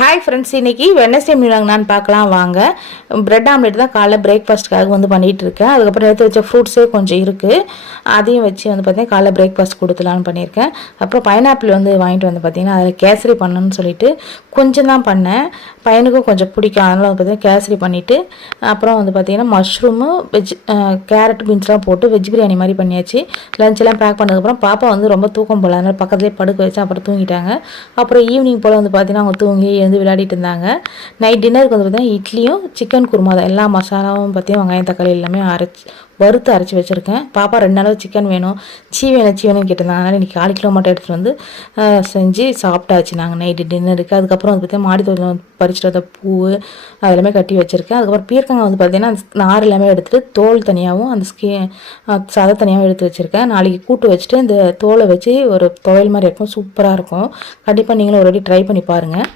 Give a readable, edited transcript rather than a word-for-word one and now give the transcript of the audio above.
Hi friends, இன்றைக்கி Wednesday menu நான் பார்க்கலாம் வாங்க. பிரெட் ஆம்லெட் தான் காலைல பிரேக்ஃபாஸ்ட்டுக்காக பண்ணிகிட்டு இருக்கேன். அதுக்கப்புறம் எடுத்து வச்ச ஃப்ரூட்ஸே கொஞ்சம் இருக்குது, அதையும் வச்சு பார்த்தீங்கன்னா காலைல பிரேக்ஃபாஸ்ட் கொடுத்துலான்னு பண்ணியிருக்கேன். அப்புறம் பைனாப்பிள் வாங்கிட்டு பார்த்தீங்கன்னா அதில் கேசரி பண்ணணும்னு சொல்லிட்டு கொஞ்சம் தான் பண்ணேன். பையனுக்கும் கொஞ்சம் பிடிக்கும், அதனால் பார்த்தீங்கன்னா கேசரி பண்ணிவிட்டு அப்புறம் பார்த்தீங்கன்னா மஷ்ரூமு கேரட் பீன்ஸ்லாம் போட்டு வெஜ் பிரியாணி மாதிரி பண்ணியாச்சு. லஞ்செல்லாம் பேக் பண்ணதுக்கப்புறம் பாப்பா ரொம்ப தூக்கம் போல, அதனால் பக்கத்துலேயே படுக்க வச்சு அப்புறம் தூங்கிட்டாங்க. அப்புறம் ஈவினிங் போல் பார்த்தீங்கன்னா அவங்க தூங்கி விளையாடிட்டு இருந்தாங்க. நைட் டின்னருக்கு பார்த்தீங்கன்னா இட்லியும் சிக்கன் குருமா தான். எல்லா மசாலாவும் பார்த்தீங்கன்னா வெங்காயம் தக்காளி எல்லாமே வறுத்து அரைச்சி வச்சுருக்கேன். பாப்பா 2 நாளாக சிக்கன் வேணும் சீ வேணும்னு கேட்டிருந்தாங்க. அதனால் இன்றைக்கி 1/4 கிலோ மட்டும் எடுத்துகிட்டு செஞ்சு சாப்பிட்டாச்சு நாங்கள் நைட்டு டின்னருக்கு. அதுக்கப்புறம் பார்த்தீங்கன்னா மாடி தோட்டம் பறிச்சுட்டு வந்த பூ அதெல்லாமே கட்டி வச்சுருக்கேன். அதுக்கப்புறம் பீர்க்கங்காய் பார்த்தீங்கன்னா அந்த நார் எல்லாமே எடுத்துகிட்டு தோல் தனியாகவும் அந்த சதை தனியாகவும் எடுத்து வச்சுருக்கேன். நாளைக்கு கூட்டு வச்சுட்டு இந்த தோலை வச்சு ஒரு துவையல் மாதிரி இருக்கும், சூப்பராக இருக்கும். கண்டிப்பாக நீங்களும் ஒரு வாட்டி ட்ரை பண்ணி பாருங்கள்.